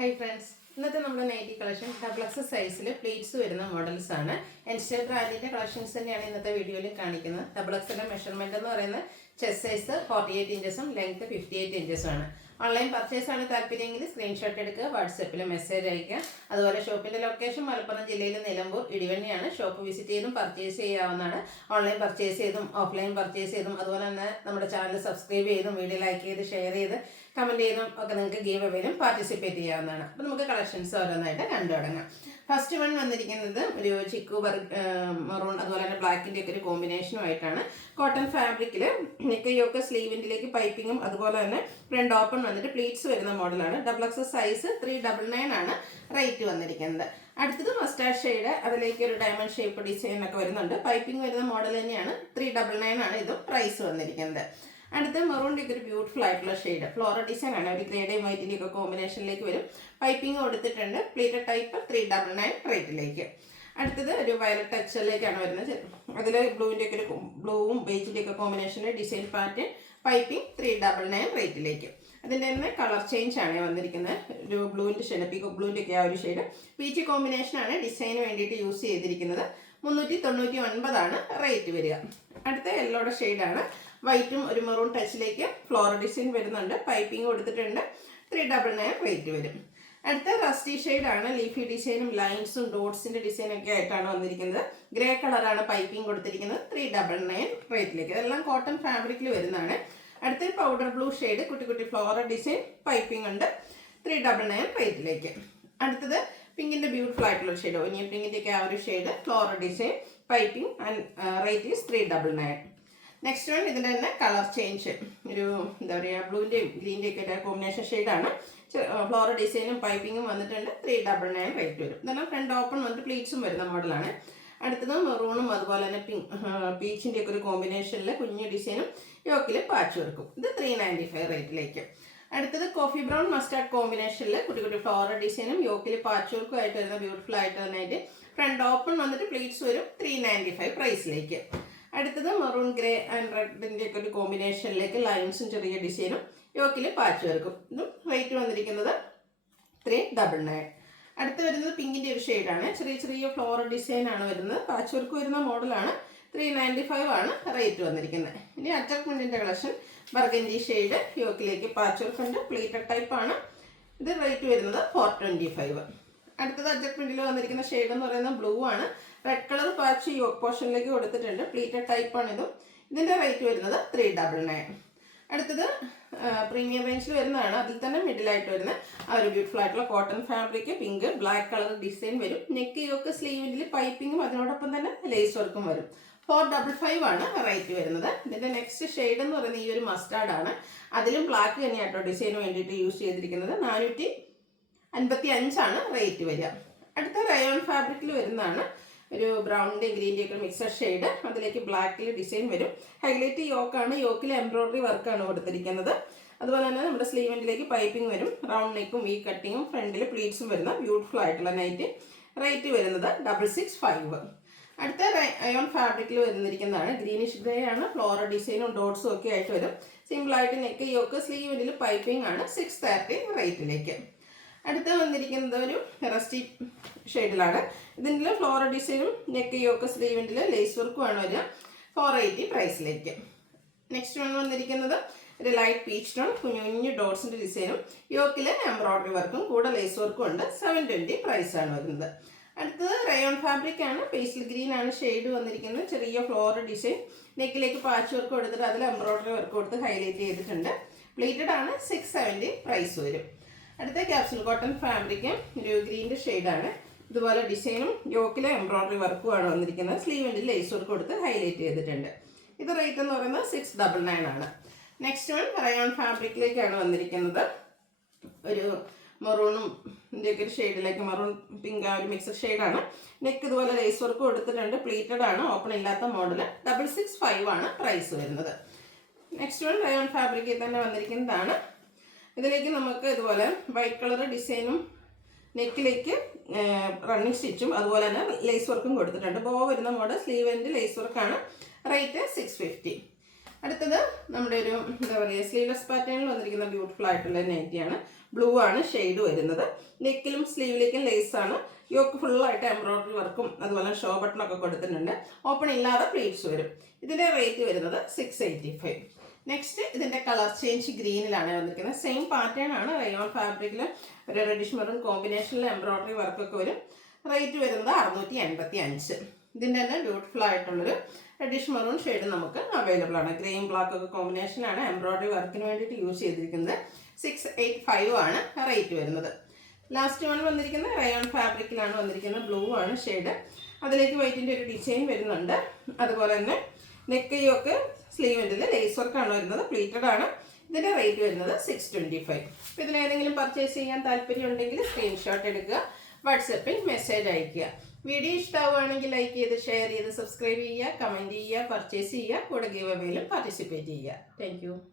Hi friends, ഇന്നത്തെ നമ്മുടെ nightie collection double X സൈസിൽ പ്ലീറ്റ്സ് വരുന്ന മോഡൽസ് ആണ്. എൻസ്റ്റർ ബ്രാൻഡിന്റെ കളക്ഷൻസ് തന്നെയാണ് ഇന്നത്തെ വീഡിയോയിൽ കാണിക്കുന്നത്. ഡബിൾ എക്സിന്റെ മെഷർമെന്റ് എന്ന് പറയുന്നത് ചെസ്റ്റ് സൈസ് 48 ഇഞ്ചസും ലെങ്ത് 58 ഇഞ്ചസും ആണ്. ഓൺലൈൻ പർച്ചേസ് ആണ് താല്പര്യമെങ്കിൽ സ്ക്രീൻഷോട്ട് എടുക്കുക, വാട്സപ്പിൽ മെസ്സേജ് അയക്കുക. അതുപോലെ ഷോപ്പിന്റെ ലൊക്കേഷൻ മലപ്പുറം ജില്ലയിലെ നിലമ്പൂർ ഇടിവണ്ണിയാണ്. ഷോപ്പ് വിസിറ്റ് ചെയ്തും പർച്ചേസ് ചെയ്യാവുന്നതാണ്. ഓൺലൈൻ പർച്ചേസ് ചെയ്തും ഓഫ്ലൈൻ പർച്ചേസ് ചെയ്തും അതുപോലെ തന്നെ നമ്മുടെ ചാനൽ സബ്സ്ക്രൈബ് ചെയ്തും വീഡിയോ ലൈക്ക് ചെയ്ത് ഷെയർ ചെയ്ത് കമൻറ്റ് ചെയ്തും ഒക്കെ നിങ്ങൾക്ക് ഗീവ് അവേയിലും പാർട്ടിസിപ്പേറ്റ് ചെയ്യാവുന്നതാണ്. അപ്പോൾ നമുക്ക് കളക്ഷൻസ് ഓരോന്നായിട്ട് കണ്ടു തുടങ്ങാം. ഫസ്റ്റ് വൺ വന്നിരിക്കുന്നത് ഒരു ചിക്കു മെറൂൺ അതുപോലെ തന്നെ ബ്ലാക്കിൻ്റെ ഒക്കെ ഒരു കോമ്പിനേഷനുമായിട്ടാണ്. കോട്ടൺ ഫാബ്രിക്കിൽ നെക്കയൊക്കെ സ്ലീവിൻ്റിലേക്ക് പൈപ്പിങ്ങും അതുപോലെ തന്നെ ഫ്രണ്ട് ഓപ്പൺ വന്നിട്ട് പ്ലീറ്റ്സ് വരുന്ന മോഡലാണ്. ഡബിൾ എക്സ് സൈസ് 399 ആണ് റേറ്റ് വന്നിരിക്കുന്നത്. അടുത്തത് മസ്റ്റാർഡ് ഷെയ്ഡ്, അതിലേക്ക് ഒരു ഡയമണ്ട് ഷേപ്പ് ഡിസൈൻ ഒക്കെ വരുന്നുണ്ട്. പൈപ്പിംഗ് വരുന്ന മോഡൽ തന്നെയാണ്. 399 ആണ് ഇതും പ്രൈസ് വന്നിരിക്കുന്നത്. അടുത്ത മെറൂണിൻ്റെ ഒരു ബ്യൂട്ടിഫുൾ ആയിട്ടുള്ള ഷെയ്ഡ് ഫ്ലോറൽ ഡിസൈൻ ആണ്. ഒരു ഗ്രേഡേയും വൈറ്റിൻ്റെ ഒക്കെ കോമ്പിനേഷനിലേക്ക് വരും. പൈപ്പിംഗ് കൊടുത്തിട്ടുണ്ട്. Pleated type 399 റേറ്റിലേക്ക്. അടുത്തത് ഒരു വയലറ്റ് ടച്ചിലേക്കാണ് വരുന്നത്. അതിൽ ബ്ലൂവിൻ്റെ ഒക്കെ ഒരു ബ്ലൂവും ബേജിൻ്റെ ഒക്കെ കോമ്പിനേഷനിൽ ഡിസൈൻ പാറ്റേൺ പൈപ്പിംഗ് 399 റേറ്റിലേക്ക്. അതിൻ്റെ തന്നെ കളർ ചേഞ്ച് ആണ് വന്നിരിക്കുന്നത്. ഒരു ബ്ലൂവിൻ്റെ ഷെയ്ഡ് പീക്കോ ബ്ലൂവിൻ്റെ ഒക്കെ ആ ഒരു ഷെയ്ഡ് പീച്ച് കോമ്പിനേഷനാണ് ഡിസൈന് വേണ്ടിയിട്ട് യൂസ് ചെയ്തിരിക്കുന്നത്. 399 റേറ്റ് വരിക. അടുത്ത യെല്ലോയുടെ ഷെയ്ഡാണ്. വൈറ്റും ഒരു മെറൂൺ ടച്ചിലേക്ക് ഫ്ലോറൽ ഡിസൈൻ വരുന്നുണ്ട്. പൈപ്പിംഗ് കൊടുത്തിട്ടുണ്ട്. 399 റേറ്റ് വരും. അടുത്ത റസ്റ്റി ഷെയ്ഡാണ്. ലീഫി ഡിസൈനും ലൈൻസും ഡോട്ട്സിൻ്റെ ഡിസൈനൊക്കെ ആയിട്ടാണ് വന്നിരിക്കുന്നത്. ഗ്രേ കളറാണ് പൈപ്പിംഗ് കൊടുത്തിരിക്കുന്നത്. 399 റേറ്റിലേക്ക്. ഇതെല്ലാം കോട്ടൺ ഫാബ്രിക്കിൽ വരുന്നതാണ്. അടുത്ത പൗഡർ ബ്ലൂ ഷെയ്ഡ് കുട്ടി കുട്ടി ഫ്ലോറൽ ഡിസൈൻ പൈപ്പിംഗ് ഉണ്ട്. 399 റേറ്റിലേക്ക്. അടുത്തത് പിങ്കിൻ്റെ ബ്യൂട്ടിഫുൾ ആയിട്ടുള്ള ഷെയ്ഡ് ഒനിയൻ പിങ്കിൻ്റെ ഒക്കെ ആ ഒരു shade floral design piping and rate is 399. Next one ഇതിൻ്റെ തന്നെ കളർ ചേഞ്ച് ഒരു എന്താ പറയുക ബ്ലൂവിൻ്റെയും ഗ്രീൻ്റെയും ഒക്കെ കോമ്പിനേഷൻ ഷെയ്ഡാണ്. ഫ്ലോറൽ ഡിസൈനും പൈപ്പിങ്ങും വന്നിട്ടുണ്ട്. 399 റേറ്റ് വരും. ഇതെല്ലാം ഫ്രണ്ട് ഓപ്പൺ വന്നിട്ട് പ്ലീറ്റ്സും വരുന്ന മോഡലാണ്. അടുത്തത് മെറൂണും അതുപോലെ തന്നെ പീച്ചിൻ്റെ ഒക്കെ ഒരു കോമ്പിനേഷനിൽ കുഞ്ഞു ഡിസൈനും യോക്കിൽ പാച്ച് വർക്കും. ഇത് 395 റേറ്റിലേക്ക്. അടുത്തത് കോഫി ബ്രൗൺ മസ്റ്റാർഡ് കോമ്പിനേഷനിൽ കുട്ടി കുട്ടി ഫ്ലോറൽ ഡിസൈനും യോക്കിൽ പാച്ച് വർക്കും ആയിട്ട് വരുന്ന ബ്യൂട്ടിഫുൾ ആയിട്ട് തന്നെയായിട്ട് ഫ്രണ്ട് ഓപ്പൺ വന്നിട്ട് പ്ലീറ്റ്സ് വരും. 395 പ്രൈസിലേക്ക്. അടുത്തത് മെറൂൺ ഗ്രേ ആൻഡ് റെഡിൻ്റെ ഒക്കെ ഒരു കോമ്പിനേഷനിലേക്ക് ലൈൻസും ചെറിയ ഡിസൈനും യോക്കിൽ പാച്ച് വർക്കും. ഇതും റേറ്റ് വന്നിരിക്കുന്നത് 399. അടുത്ത് വരുന്നത് പിങ്കിൻ്റെ ഒരു ഷെയ്ഡാണ്. ചെറിയ ചെറിയ ഫ്ലോറൽ ഡിസൈനാണ് വരുന്നത്. പാച്ച് വർക്ക് വരുന്ന മോഡലാണ്. 395 ആണ് റേറ്റ് വന്നിരിക്കുന്നത്. ഇനി അറ്റാച്ച്മെൻറ്റിൻ്റെ കളക്ഷൻ ബർഗൻഡി ഷെയ്ഡ് യോക്കിലേക്ക് പാച്ച് വർക്ക് ഉണ്ട്. പ്ലീറ്റഡ് ടൈപ്പാണ്. ഇത് റേറ്റ് വരുന്നത് 425. അടുത്തത് അഡ്ജസ്റ്റ്മെൻറ്റിൽ വന്നിരിക്കുന്ന ഷെയ്ഡ് എന്ന് പറയുന്നത് ബ്ലൂ ആണ്. റെഡ് കളർ പാച്ച് യോക്ക് പോർഷനിലേക്ക് കൊടുത്തിട്ടുണ്ട്. പ്ലീറ്റഡ് ടൈപ്പാണ് ഇതും. ഇതിൻ്റെ റേറ്റ് വരുന്നത് 399. അടുത്തത് പ്രീമിയം റേഞ്ചിൽ വരുന്നതാണ്. അതിൽ തന്നെ മിഡിലായിട്ട് വരുന്ന ആ ഒരു ബ്യൂട്ടിഫുൾ ആയിട്ടുള്ള cotton fabric pink black colour design വരും. നെക്ക് യോക്ക് സ്ലീവിൽ പൈപ്പിങ്ങും അതിനോടൊപ്പം തന്നെ ലേസ് വർക്കും വരും. 455 ആണ് റേറ്റ് വരുന്നത്. ഇതിൻ്റെ നെക്സ്റ്റ് ഷെയ്ഡ് എന്ന് പറയുന്നത് ഈ ഒരു മസ്റ്റാർഡ് ആണ്. അതിലും ബ്ലാക്ക് തന്നെയാട്ടോ ഡിസൈന് വേണ്ടിയിട്ട് യൂസ് ചെയ്തിരിക്കുന്നത്. 455 ആണ് റേറ്റ് വരിക. അടുത്ത റയോൺ ഫാബ്രിക്കിൽ വരുന്നതാണ്. ഒരു ബ്രൗണിൻ്റെ ഗ്രീൻ്റെ ഒക്കെ മിക്സഡ് ഷെയ്ഡ്. അതിലേക്ക് ബ്ലാക്കിൽ ഡിസൈൻ വരും. ഹൈലൈറ്റ് യോക്കാണ്. യോക്കിൽ എംബ്രോയിഡറി വർക്കാണ് കൊടുത്തിരിക്കുന്നത്. അതുപോലെ തന്നെ നമ്മുടെ സ്ലീവെൻറ്റിലേക്ക് പൈപ്പിംഗ് വരും. റൗണ്ട് നെക്കും വി കട്ടിങ്ങും ഫ്രണ്ടിൽ പ്ലീറ്റ്സും വരുന്ന ബ്യൂട്ടിഫുൾ ആയിട്ടുള്ള നൈറ്റ്. റേറ്റ് വരുന്നത് 665. അടുത്ത റയോൺ ഫാബ്രിക്കിൽ വരുന്നിരിക്കുന്നതാണ്. ഗ്രീനിഷ് ഗ്രേ ആണ്. ഫ്ലോറൽ ഡിസൈനും ഡോട്ട്സും ഒക്കെ ആയിട്ട് വരും. സിമ്പിളായിട്ട് നെക്ക് യോക്ക് സ്ലീവെൻറ്റിൽ പൈപ്പിംഗ് ആണ്. 630 റേറ്റിലേക്ക്. അടുത്ത് വന്നിരിക്കുന്നത് ഒരു റസ്റ്റി ഷെയ്ഡിലാണ്. ഇതിൻ്റെ ഫ്ലോറൽ ഡിസൈനും നെക്ക് യോക്ക് സ്ലീവിൻ്റെ ലേസ് വർക്കുമാണ് വരിക. 480 പ്രൈസിലേക്ക്. നെക്സ്റ്റ് വന്നിരിക്കുന്നത് ഒരു ലൈറ്റ് പീച്ച് ടോൺ കുഞ്ഞു കുഞ്ഞു ഡോട്ട്സിൻ്റെ ഡിസൈനും യോക്കിൽ എംബ്രോയിഡറി വർക്കും കൂടെ ലേസ് വർക്കും ഉണ്ട്. 720 പ്രൈസാണ് വരുന്നത്. അടുത്തത് റയോൺ ഫാബ്രിക് ആണ്. പേസ്റ്റൽ ഗ്രീൻ ആണ് ഷെയ്ഡ് വന്നിരിക്കുന്നത്. ചെറിയ ഫ്ലോറൽ ഡിസൈൻ നെക്കിലേക്ക് പാച്ച് വർക്ക് കൊടുത്തിട്ട് അതിൽ എംബ്രോയിഡറി വർക്ക് കൊടുത്ത് ഹൈലൈറ്റ് ചെയ്തിട്ടുണ്ട്. പ്ലീറ്റഡ് ആണ്. 670 പ്രൈസ് വരും. അടുത്ത ക്യാപ്സൂൾ കോട്ടൺ ഫാബ്രിക്ക് ഒരു ഗ്രീൻ്റെ ഷെയ്ഡാണ്. ഇതുപോലെ ഡിസൈനും യോക്കിലെ എംബ്രോയിഡറി വർക്കുമാണ് വന്നിരിക്കുന്നത്. സ്ലീവിൻ്റെ ലേസ് വർക്ക് കൊടുത്ത് ഹൈലൈറ്റ് ചെയ്തിട്ടുണ്ട്. ഇത് റേറ്റ് എന്ന് പറയുന്നത് 699 ആണ്. നെക്സ്റ്റ് വൺ റയോൺ ഫാബ്രിക്കിലേക്കാണ് വന്നിരിക്കുന്നത്. ഒരു മെറൂണും ഇതിൻ്റെയൊക്കെ ഒരു ഷെയ്ഡിലേക്ക് മെറൂൺ പിങ്ക് ആ ഒരു മിക്സഡ് ഷെയ്ഡാണ്. നെക്ക് ഇതുപോലെ ലേസ് വർക്ക് കൊടുത്തിട്ടുണ്ട്. പ്ലീറ്റഡ് ആണ്. ഓപ്പൺ ഇല്ലാത്ത മോഡൽ. 665 ആണ് പ്രൈസ് വരുന്നത്. നെക്സ്റ്റ് വൺ റയോൺ ഫാബ്രിക്കിൽ തന്നെ വന്നിരിക്കുന്നതാണ്. ഇതിലേക്ക് നമുക്ക് ഇതുപോലെ വൈറ്റ് കളർ ഡിസൈനും നെക്കിലേക്ക് റണ്ണിങ് സ്റ്റിച്ചും അതുപോലെ തന്നെ ലേസ് വർക്കും കൊടുത്തിട്ടുണ്ട്. ബോ വരുന്ന മോഡൽ സ്ലീവിൻ്റെ ലേസ് വർക്കാണ്. റേറ്റ് 650. അടുത്തത് നമ്മുടെ ഒരു എന്താ പറയുക സ്ലീവ്ലെസ് പാറ്റേണിൽ വന്നിരിക്കുന്ന ബ്യൂട്ടിഫുൾ ആയിട്ടുള്ള നൈറ്റിയാണ്. ബ്ലൂ ആണ് ഷെയ്ഡ് വരുന്നത്. നെക്കിലും സ്ലീവിലേക്കും ലേസാണ്. യോക്ക് ഫുള്ളായിട്ട് എംബ്രോയിഡറി വർക്കും അതുപോലെ ഷോ ബട്ടണൊക്കെ കൊടുത്തിട്ടുണ്ട്. ഓപ്പൺ ഇല്ലാതെ പ്ലീറ്റ്സ് വരും. ഇതിൻ്റെ റേറ്റ് വരുന്നത് 685. നെക്സ്റ്റ് ഇതിൻ്റെ കളർ ചേഞ്ച് ഗ്രീനിലാണ് വന്നിരിക്കുന്നത്. സെയിം പാറ്റേൺ ആണ്. റയോൺ ഫാബ്രിക്കിൽ ഒരു റെഡിഷ് മെറൂൺ കോമ്പിനേഷനിൽ എംബ്രോയിഡറി വർക്കൊക്കെ വരും. റേറ്റ് വരുന്നത് 685. ഇതിൻ്റെ തന്നെ ബ്യൂട്ടിഫുൾ ആയിട്ടുള്ളൊരു റെഡിഷ് മെറൂൺ ഷെയ്ഡ് നമുക്ക് അവൈലബിൾ ആണ്. ഗ്രീൻ ബ്ലാക്ക് ഒക്കെ കോമ്പിനേഷനാണ് എംബ്രോയിഡറി വർക്കിന് വേണ്ടിയിട്ട് യൂസ് ചെയ്തിരിക്കുന്നത്. 685 ആണ് റേറ്റ് വരുന്നത്. ലാസ്റ്റ് വൺ വന്നിരിക്കുന്നത് റയോൺ ഫാബ്രിക്കിലാണ് വന്നിരിക്കുന്നത്. ബ്ലൂ ആണ് ഷെയ്ഡ്. അതിലേക്ക് വൈറ്റിൻ്റെ ഒരു ഡിസൈൻ വരുന്നുണ്ട്. അതുപോലെ തന്നെ നെക്കയൊക്കെ സ്ലീവിൻ്റെ ലേസ് വർക്കാണ് വരുന്നത്. പ്ലീറ്റഡ് ആണ്. ഇതിൻ്റെ റേറ്റ് വരുന്നത് 625. അപ്പോൾ ഇതിലേതെങ്കിലും പർച്ചേസ് ചെയ്യാൻ താല്പര്യം ഉണ്ടെങ്കിൽ സ്ക്രീൻഷോട്ട് എടുക്കുക, വാട്സപ്പിൽ മെസ്സേജ് അയയ്ക്കുക. വീഡിയോ ഇഷ്ടമാവുകയാണെങ്കിൽ ലൈക്ക് ചെയ്ത് ഷെയർ ചെയ്ത് സബ്സ്ക്രൈബ് ചെയ്യുക, കമൻറ്റ് ചെയ്യുക, പർച്ചേസ് ചെയ്യുക, കൂടെ ഗിവ് അവേയിലും പാർട്ടിസിപ്പേറ്റ് ചെയ്യുക. താങ്ക്